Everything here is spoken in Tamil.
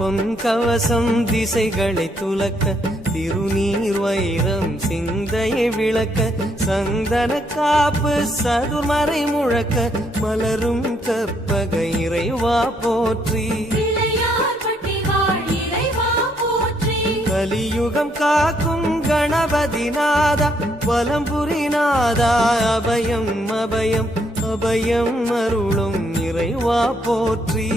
பொன் கவசம் திசைகளை துலக்க திருநீர் வைரம் சிந்தையை விளக்க சந்தன காப்பு சதுர்மறை முழக்க மலரும் கற்பக இறைவா போற்றி கலியுகம் காக்கும் கணபதி நாதா வலம்புரி நாதா அபயம் அபயம் அபயம் அருளும் இறைவா போற்றி